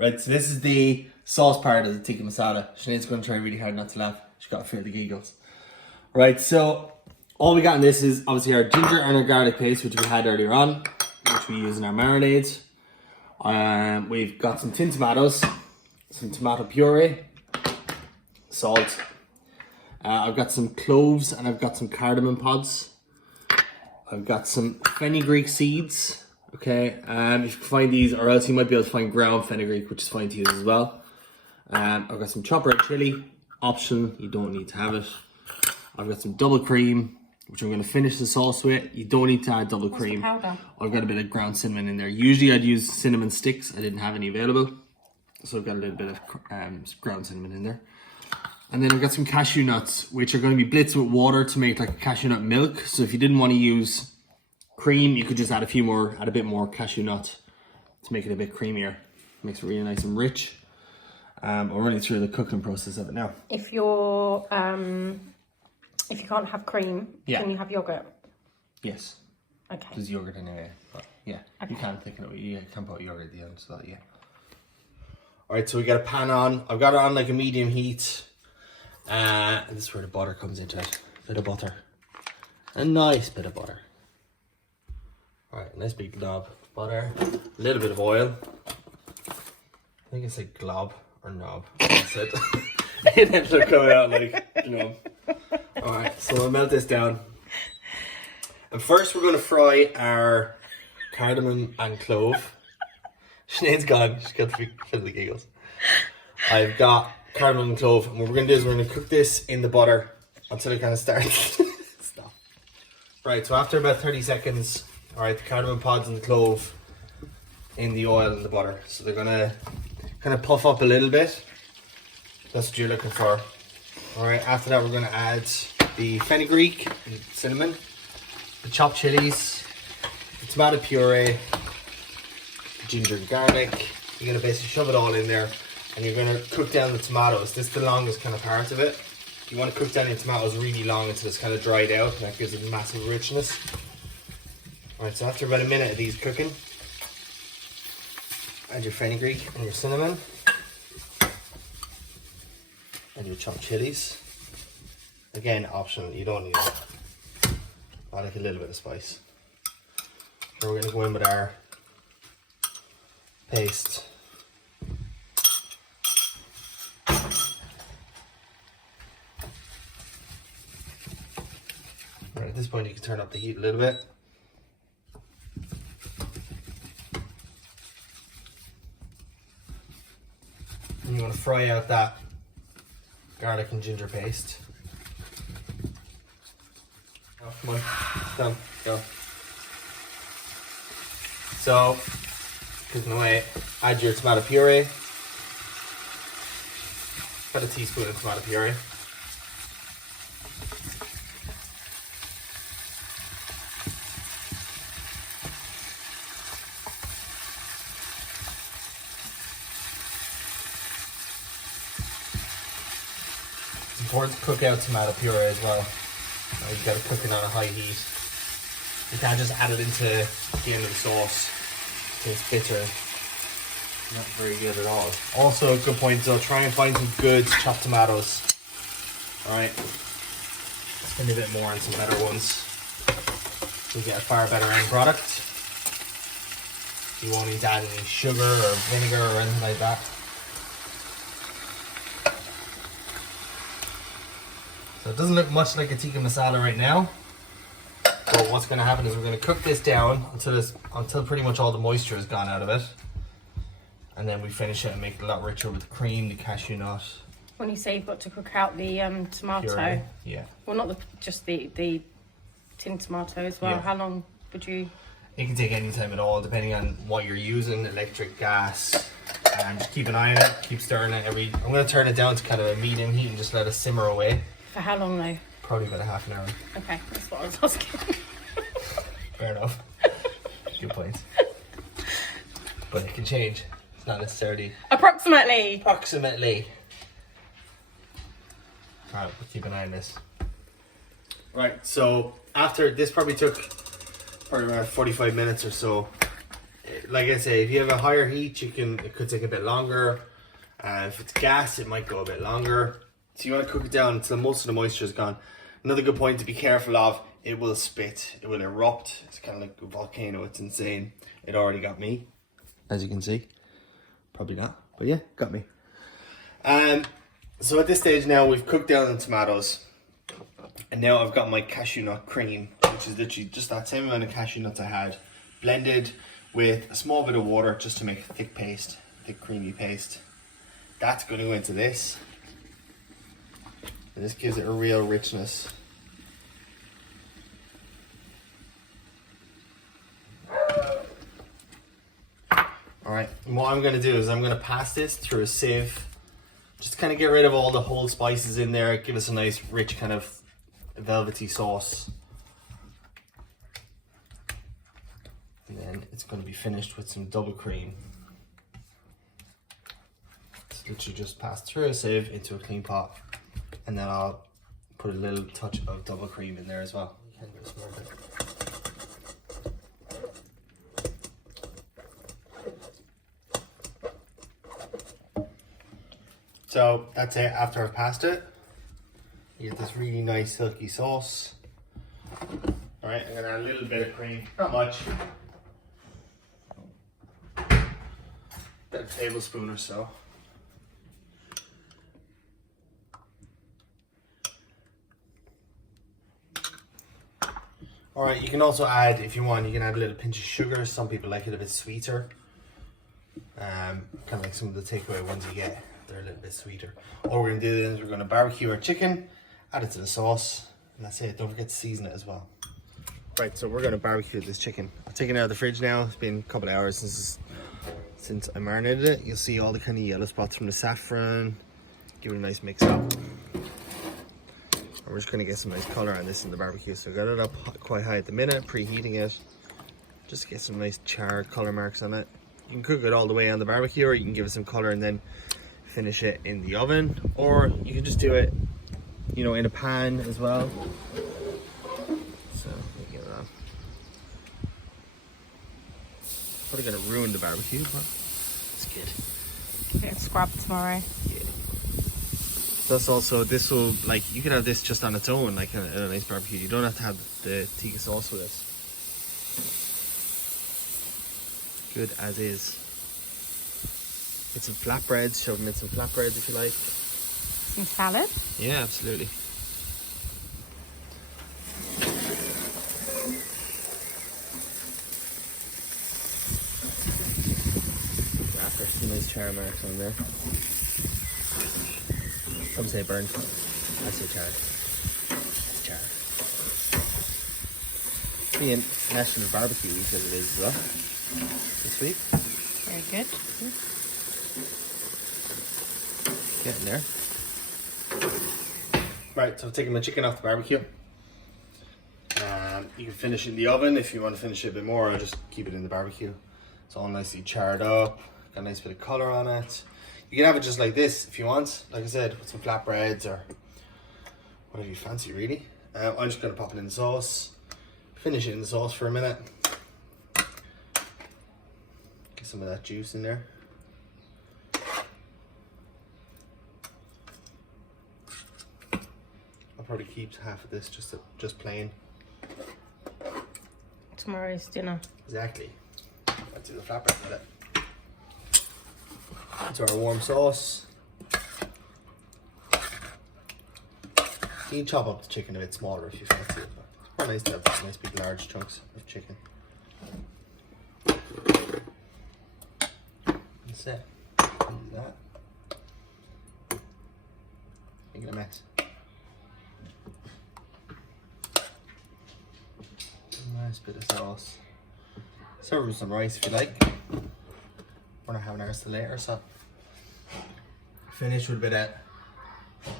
Right, so this is the sauce part of the tikka masala. Sinead's going to try really hard not to laugh. She's got to feel the giggles. Right, so all we got in this is obviously our ginger and our garlic paste, which we had earlier on, which we use in our marinades. We've got some tin tomatoes, some tomato puree, salt. I've got some cloves and I've got some cardamom pods. I've got some fenugreek seeds. Okay, if you can find these, or else you might be able to find ground fenugreek, which is fine to use as well. I've got some chopped red chilli, optional, you don't need to have it. I've got some double cream, which I'm going to finish the sauce with. You don't need to add double cream. What's the powder? I've got a bit of ground cinnamon in there. Usually I'd use cinnamon sticks, I didn't have any available. So I've got a little bit of ground cinnamon in there. And then I've got some cashew nuts, which are going to be blitzed with water to make like a cashew nut milk. So if you didn't want to use cream, you could just add a bit more cashew nut to make it a bit creamier. Makes it really nice and rich. We're running through the cooking process of it now. If you're if you can't have cream, can you have yogurt? Yes. Okay. There's yogurt in there, but yeah, okay. You can thicken it. You can put yogurt at the end, so yeah. All right, so we got a pan on. I've got it on like a medium heat. And this is where the butter comes into it. Bit of butter. A nice bit of butter. Alright, nice big glob of butter. A little bit of oil. I think it's like glob or knob. That's it. It ended up coming out like, you know. Alright, so we'll melt this down. And first we're going to fry our cardamom and clove. Sinead's gone. She's got to feel the giggles. I've got cardamom and clove. And what we're going to do is we're going to cook this in the butter until it kind of starts. Stop. Right, so after about 30 seconds, alright, the cardamom pods and the clove in the oil and the butter. So they're going to kind of puff up a little bit. That's what you're looking for. Alright, after that we're going to add the fenugreek, and cinnamon, the chopped chilies, the tomato puree, the ginger and garlic. You're going to basically shove it all in there and you're going to cook down the tomatoes. This is the longest kind of part of it. You want to cook down your tomatoes really long until it's kind of dried out, and that gives it massive richness. Alright, so after about a minute of these cooking, add your fenugreek and your cinnamon. And your chopped chilies. Again, optional, you don't need it. I like a little bit of spice. So we're going to go in with our paste. Alright, at this point you can turn up the heat a little bit. And you want to fry out that garlic and ginger paste. Oh, come on, done, go. So, cooking away, add your tomato puree. About a teaspoon of tomato puree. Important to cook out tomato puree as well. You've got to cook it on a high heat. You can't just add it into the end of the sauce. It's bitter. Not very good at all. Also, a good point though, try and find some good chopped tomatoes. Alright. Spend a bit more on some better ones. You'll get a far better end product. You won't need to add any sugar or vinegar or anything like that. So it doesn't look much like a tikka masala right now, but what's going to happen is we're going to cook this down until pretty much all the moisture has gone out of it, and then we finish it and make it a lot richer with the cream, the cashew nut. When you say you've got to cook out the tomato, puree. Yeah. Well, not just the tin tomato as well. Yeah. How long would you? It can take any time at all, depending on what you're using, electric, gas. And just keep an eye on it, keep stirring it I'm going to turn it down to kind of a medium heat and just let it simmer away. For how long though? Probably about a half an hour. Okay, that's what I was asking. Fair enough. Good point. But it can change. It's not necessarily... Approximately. Alright, we'll keep an eye on this. Right, so after this probably took about 45 minutes or so. like I say, if you have a higher heat, it could take a bit longer. If it's gas, it might go a bit longer. So you want to cook it down until most of the moisture is gone. Another good point to be careful of, it will spit, it will erupt. It's kind of like a volcano, it's insane. It already got me, as you can see. Probably not, but yeah, got me. So at this stage now, we've cooked down the tomatoes. And now I've got my cashew nut cream, which is literally just that same amount of cashew nuts I had, blended with a small bit of water just to make a thick paste, thick creamy paste. That's going to go into this. And this gives it a real richness. Alright, and what I'm going to do is I'm going to pass this through a sieve. Just kind of get rid of all the whole spices in there. Give us a nice rich kind of velvety sauce. And then it's going to be finished with some double cream. It's literally just pass through a sieve into a clean pot. And then I'll put a little touch of double cream in there as well. You can just move it. So that's it after I've passed it. You get this really nice silky sauce. Alright, I'm gonna add a little bit of cream, not much. About a tablespoon or so. Alright, you can also add, if you want, you can add a little pinch of sugar. Some people like it a bit sweeter. Kind of like some of the takeaway ones you get. They're a little bit sweeter. What we're going to do is we're going to barbecue our chicken, add it to the sauce, and that's it. Don't forget to season it as well. Right, so we're going to barbecue this chicken. I've taken it out of the fridge now. It's been a couple of hours since I marinated it. You'll see all the kind of yellow spots from the saffron. Give it a nice mix up. And we're just going to get some nice colour on this in the barbecue. So I got it up quite high at the minute, preheating it. Just to get some nice charred colour marks on it. You can cook it all the way on the barbecue, or you can give it some colour and then finish it in the oven, or you can just do it, you know, in a pan as well. So let me get it on. Probably gonna ruin the barbecue, but it's good. Get a scrub tomorrow. Yeah. Plus also, this will, like, you can have this just on its own, like in a nice barbecue. You don't have to have the tikka sauce with this. Good as is. Get some flatbreads, shove them in some flatbreads if you like. Some salad? Yeah, absolutely. After some nice char marks on there. Some say burnt. I say char. It's char. Being National Barbecue Week as it is as well this week. Very good. Getting there. Right, so I've taken my chicken off the barbecue. You can finish it in the oven if you want to finish it a bit more, or just keep it in the barbecue. It's all nicely charred up, got a nice bit of colour on it. You can have it just like this if you want, like I said, with some flatbreads or whatever you fancy really. I'm just going to pop it in the sauce, finish it in the sauce for a minute. Get some of that juice in there. I'll probably keep half of this just plain. Tomorrow's dinner. Exactly. Let's do the flatbread with it. Into our warm sauce. You can chop up the chicken a bit smaller if you fancy it, but it's quite nice to have nice big large chunks of chicken. That's it. Do that. Making a mess. Nice bit of sauce. Serve with some rice if you like. We're not having ours till later, so finish with a bit of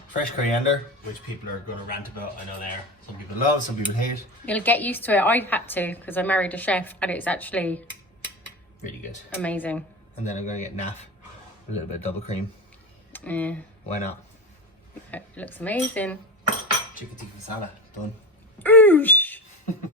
fresh coriander, which people are going to rant about. I know there. Some people love, some people hate. You'll get used to it. I had to because I married a chef, and it's actually really good. Amazing. And then I'm going to get naff, a little bit of double cream. Yeah. Why not? It looks amazing. Chicken tikka masala done. Oosh.